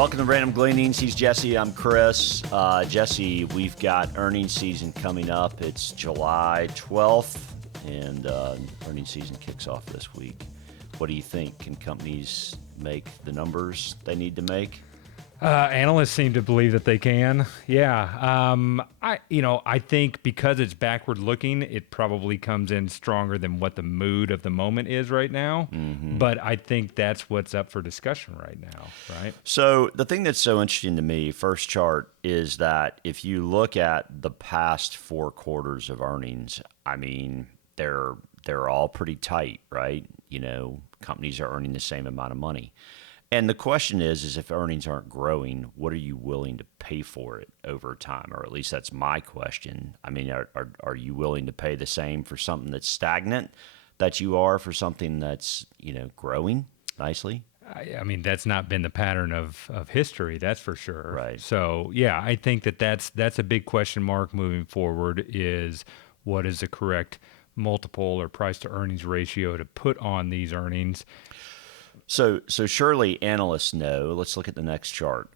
Welcome to Random Gleanings. He's Jesse. I'm Chris. Jesse, we've got earnings season coming up. It's July 12th, and earnings season kicks off this week. What do you think? Can companies make the numbers they need to make? Analysts seem to believe that they can. Yeah. I think because it's backward looking, it probably comes in stronger than what the mood of the moment is right now. Mm-hmm. But I think that's what's up for discussion right now, right? So the thing that's so interesting to me, first chart, is that if you look at the past 4 quarters of earnings, I mean, they're all pretty tight, right? You know, companies are earning the same amount of money. And the question is if earnings aren't growing, what are you willing to pay for it over time? Or at least that's my question. I mean, are you willing to pay the same for something that's stagnant that you are for something that's, growing nicely? I mean, that's not been the pattern of history, that's for sure. Right. So, yeah, I think that's a big question mark moving forward is what is the correct multiple or price to earnings ratio to put on these earnings? So surely analysts know. Let's look at the next chart.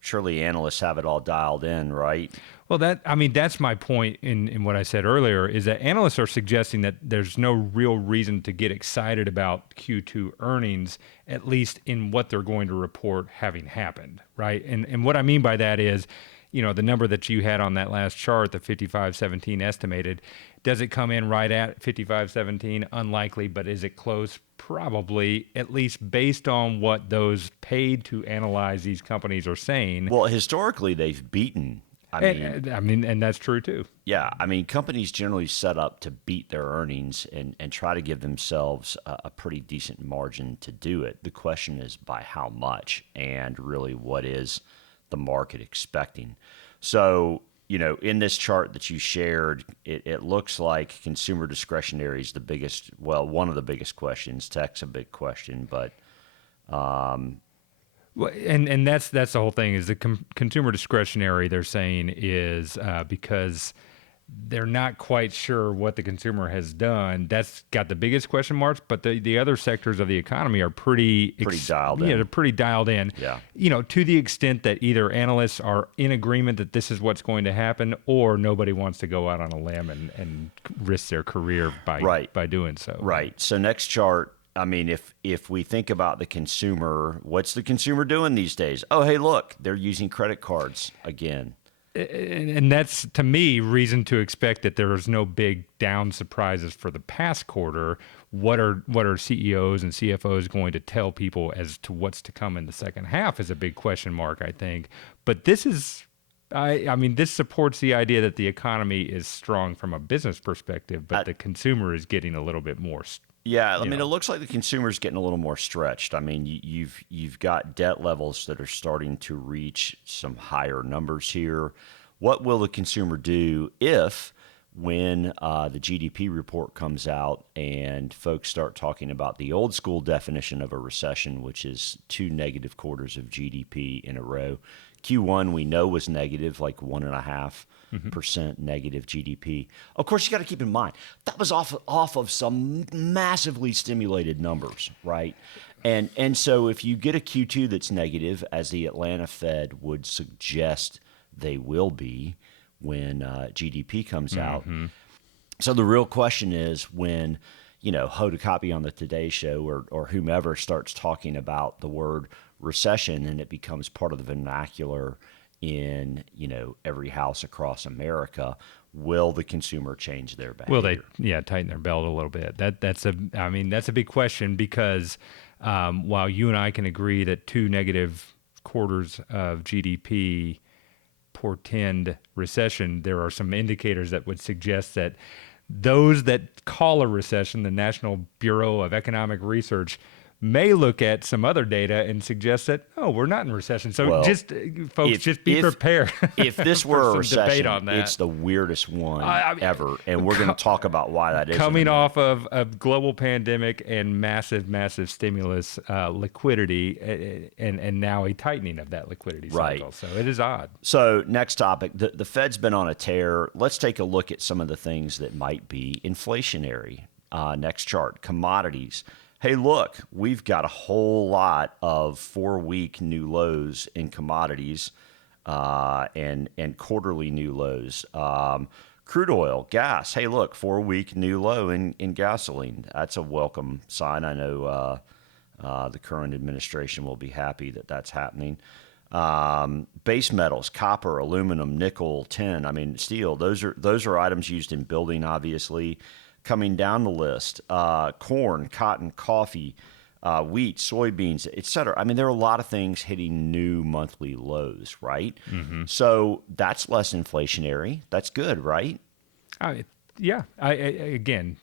Surely analysts have it all dialed in, right? Well, that's my point in what I said earlier, is that analysts are suggesting that there's no real reason to get excited about Q2 earnings, at least in what they're going to report having happened, right? And what I mean by that is, the number that you had on that last chart, the 55.17 estimated, does it come in right at 55.17? Unlikely, but is it close? Probably, at least based on what those paid to analyze these companies are saying. Well, historically, they've beaten. And that's true too. Yeah, I mean, companies generally set up to beat their earnings and try to give themselves a pretty decent margin to do it. The question is by how much, and really what is the market expecting? So, in this chart that you shared, it looks like consumer discretionary is one of the biggest questions. Tech's a big question, but and that's the whole thing is the consumer discretionary. They're saying is because they're not quite sure what the consumer has done. That's got the biggest question marks, but the other sectors of the economy are pretty dialed in. Yeah, they're pretty dialed in. Yeah. To the extent that either analysts are in agreement that this is what's going to happen, or nobody wants to go out on a limb and risk their career by doing so. Right. So next chart. I mean, if we think about the consumer, what's the consumer doing these days? Oh, hey, look, they're using credit cards again. And that's, to me, reason to expect that there is no big down surprises for the past quarter. What are CEOs and CFOs going to tell people as to what's to come in the second half is a big question mark, I think. But this is, this supports the idea that the economy is strong from a business perspective, but the consumer is getting a little bit more. Yeah, I mean, it looks like the consumer's getting a little more stretched. I mean, you've got debt levels that are starting to reach some higher numbers here. What will the consumer do when the GDP report comes out and folks start talking about the old school definition of a recession, which is 2 negative quarters of GDP in a row? Q1 we know was negative, like 1.5% negative GDP. Of course, you got to keep in mind that was off of some massively stimulated numbers, right? And so if you get a Q2 that's negative, as the Atlanta Fed would suggest they will be when GDP comes out. So the real question is when Hoda Kotb on the Today Show or whomever starts talking about the word recession and it becomes part of the vernacular in every house across America, will the consumer change their behavior? Will they tighten their belt a little bit? That's a big question because while you and I can agree that 2 negative quarters of GDP portend recession, there are some indicators that would suggest that those that call a recession, the National Bureau of Economic Research, may look at some other data and suggest that, we're not in recession. So just be prepared. If this were a recession, on that. It's the weirdest one ever. And we're going to talk about why that is. Coming off of a global pandemic and massive, massive stimulus liquidity and now a tightening of that liquidity cycle. So it is odd. So next topic, the Fed's been on a tear. Let's take a look at some of the things that might be inflationary. Next chart, commodities. Hey, look, we've got a whole lot of 4-week new lows in commodities and quarterly new lows. Crude oil, gas. Hey, look, 4-week new low in gasoline. That's a welcome sign. I know the current administration will be happy that that's happening. Base metals, copper, aluminum, nickel, tin. I mean, steel. Those are items used in building, obviously. Coming down the list, corn, cotton, coffee, wheat, soybeans, et cetera. I mean, there are a lot of things hitting new monthly lows, right? So that's less inflationary. That's good, right? Yeah. Again,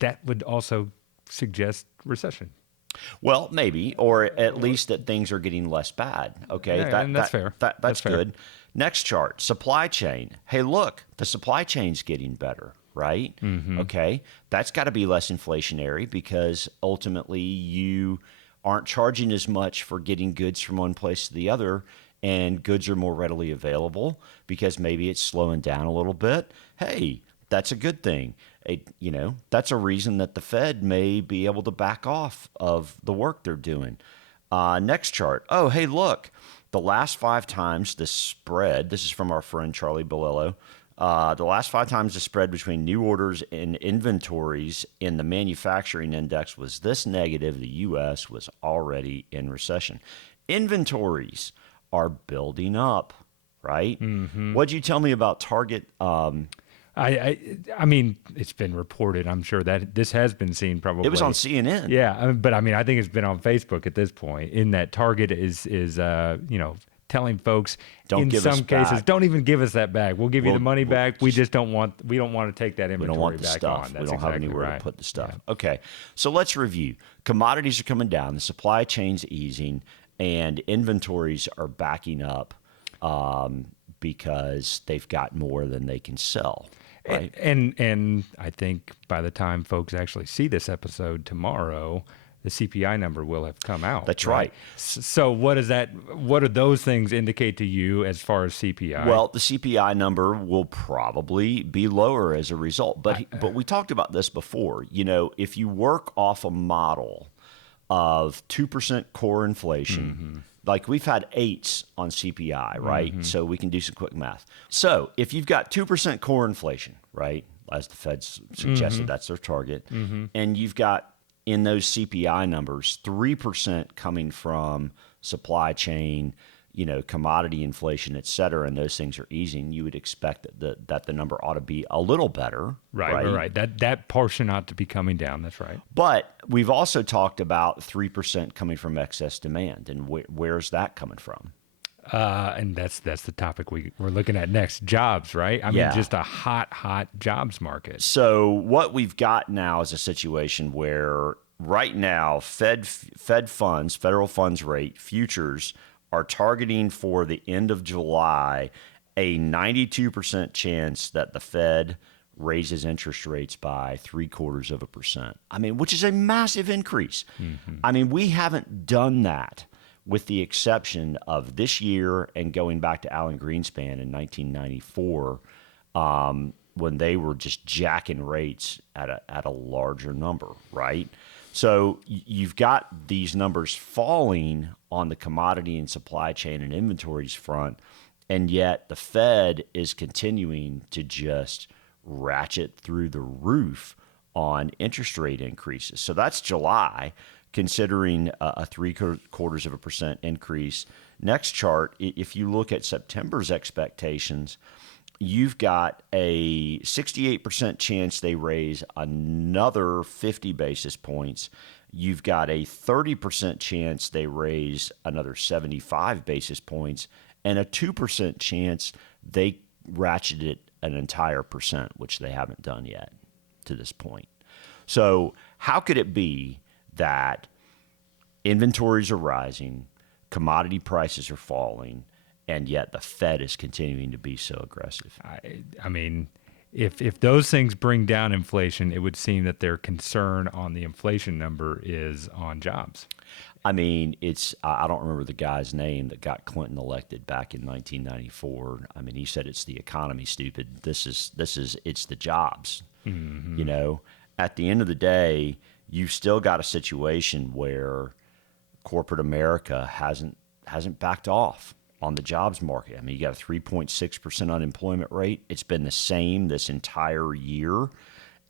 that would also suggest recession. Well, maybe, or at least that things are getting less bad. Okay, Yeah, and that's fair. That's fair. good. Next chart, supply chain. Hey, look, the supply chain's getting better, right? Okay, that's got to be less inflationary because ultimately you aren't charging as much for getting goods from one place to the other, and goods are more readily available because maybe it's slowing down a little bit. Hey, that's a good thing. That's a reason that the Fed may be able to back off of the work they're doing. Next chart. Oh, hey, look. The last 5 times the spread, this is from our friend Charlie Bolello, the last 5 times the spread between new orders and inventories in the manufacturing index was this negative, the U.S. was already in recession. Inventories are building up, right? What'd you tell me about Target? I mean, it's been reported. I'm sure that this has been seen probably. It was on CNN. Yeah, but I mean, I think it's been on Facebook at this point. In that Target is telling folks Don't in give some us cases, back. don't even give us that bag. We'll give you the money We'll back. We don't want to take that We inventory don't want the back stuff. on. We That's don't have exactly anywhere right. to put the stuff. Yeah. Okay, so let's review. Commodities are coming down. The supply chain's easing, and inventories are backing up because they've got more than they can sell. Right. And I think by the time folks actually see this episode tomorrow, the CPI number will have come out. That's right. So what do those things indicate to you as far as CPI? Well, the CPI number will probably be lower as a result. But we talked about this before. If you work off a model of 2% core inflation, like we've had 8s on CPI, right? So we can do some quick math. So if you've got 2% core inflation, right, as the Fed's suggested, that's their target, and you've got in those CPI numbers 3% coming from supply chain, commodity inflation, et cetera, and those things are easing, you would expect that the number ought to be a little better. Right. That portion ought to be coming down. That's right. But we've also talked about 3% coming from excess demand, and where's that coming from? And that's the topic we're looking at next. Jobs, right? I mean, just a hot jobs market. So what we've got now is a situation where right now Fed funds, federal funds rate futures are targeting for the end of July a 92% chance that the Fed raises interest rates by 0.75%. I mean, which is a massive increase. I mean, we haven't done that with the exception of this year and going back to Alan Greenspan in 1994, when they were just jacking rates at a larger number, right? So you've got these numbers falling on the commodity and supply chain and inventories front, and yet the Fed is continuing to just ratchet through the roof on interest rate increases. So that's July, considering a 0.75% increase. Next chart, if you look at September's expectations, you've got a 68% chance they raise another 50 basis points. You've got a 30% chance they raise another 75 basis points, and a 2% chance they ratchet it an entire percent, which they haven't done yet to this point. So how could it be that inventories are rising, commodity prices are falling, and yet the Fed is continuing to be so aggressive? I mean, if those things bring down inflation, it would seem that their concern on the inflation number is on jobs. I mean, I don't remember the guy's name that got Clinton elected back in 1994. I mean, he said it's the economy, stupid. It's the jobs. At the end of the day, you've still got a situation where corporate America hasn't backed off on the jobs market. I mean, you got a 3.6% unemployment rate. It's been the same this entire year,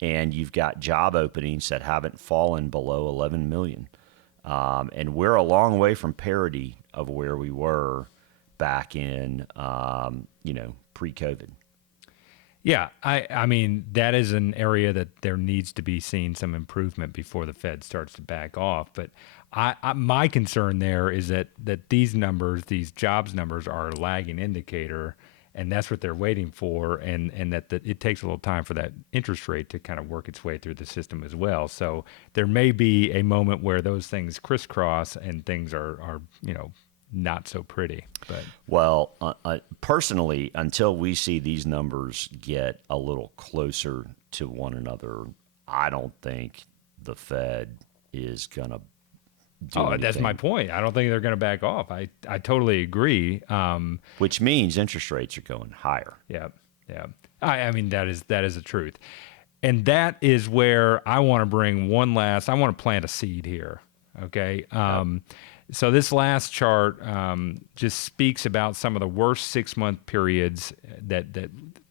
and you've got job openings that haven't fallen below 11 million. And we're a long way from parity of where we were back in, pre-COVID. Yeah, I mean, that is an area that there needs to be seen some improvement before the Fed starts to back off. But my concern there is that these numbers, these jobs numbers, are a lagging indicator, and that's what they're waiting for, and that it takes a little time for that interest rate to kind of work its way through the system as well. So there may be a moment where those things crisscross and things are not so pretty. But well, personally, until we see these numbers get a little closer to one another, I don't think the Fed is going to do anything. That's my point. I don't think they're going to back off. I totally agree. Which means interest rates are going higher. Yeah. I mean, that is the truth. And that is where I want to bring I want to plant a seed here. Okay. So this last chart just speaks about some of the worst 6-month periods that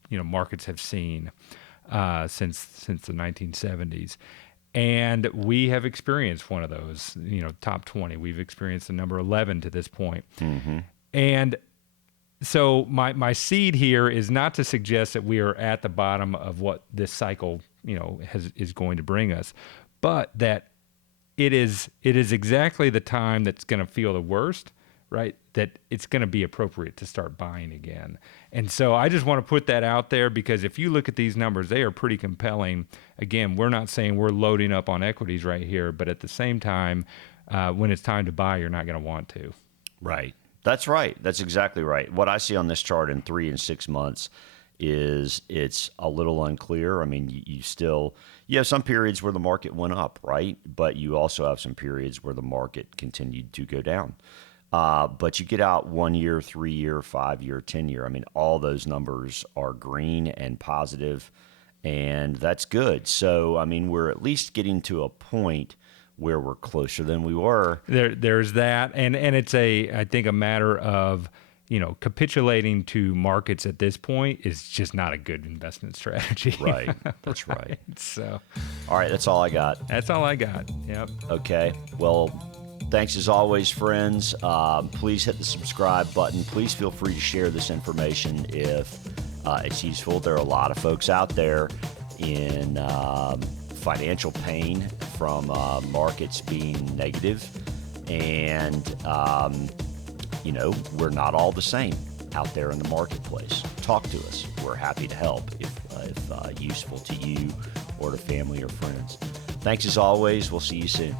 markets have seen since the 1970s, and we have experienced one of those. Top 20. We've experienced the number 11 to this point. Mm-hmm. And so my seed here is not to suggest that we are at the bottom of what this cycle is going to bring us, but that it is exactly the time that's going to feel the worst, right? That it's going to be appropriate to start buying again. And so I just want to put that out there, because if you look at these numbers, they are pretty compelling. Again, we're not saying we're loading up on equities right here, but at the same time, when it's time to buy, you're not going to want to. Right. That's right. That's exactly right. What I see on this chart in 3 and 6 months is it's a little unclear. I mean, you have some periods where the market went up, right? But you also have some periods where the market continued to go down. But you get out 1 year, 3 year, 5 year, 10 year. I mean, all those numbers are green and positive, and that's good. So, I mean, we're at least getting to a point where we're closer than we were. There's that, and it's I think a matter of capitulating to markets at this point is just not a good investment strategy. Right. That's right. So, all right, that's all I got. That's all I got. Yep. Okay. Well, thanks as always, friends. Please hit the subscribe button. Please feel free to share this information if it's useful. There are a lot of folks out there in financial pain from markets being negative, and we're not all the same out there in the marketplace. Talk to us. We're happy to help if useful to you or to family or friends. Thanks as always. We'll see you soon.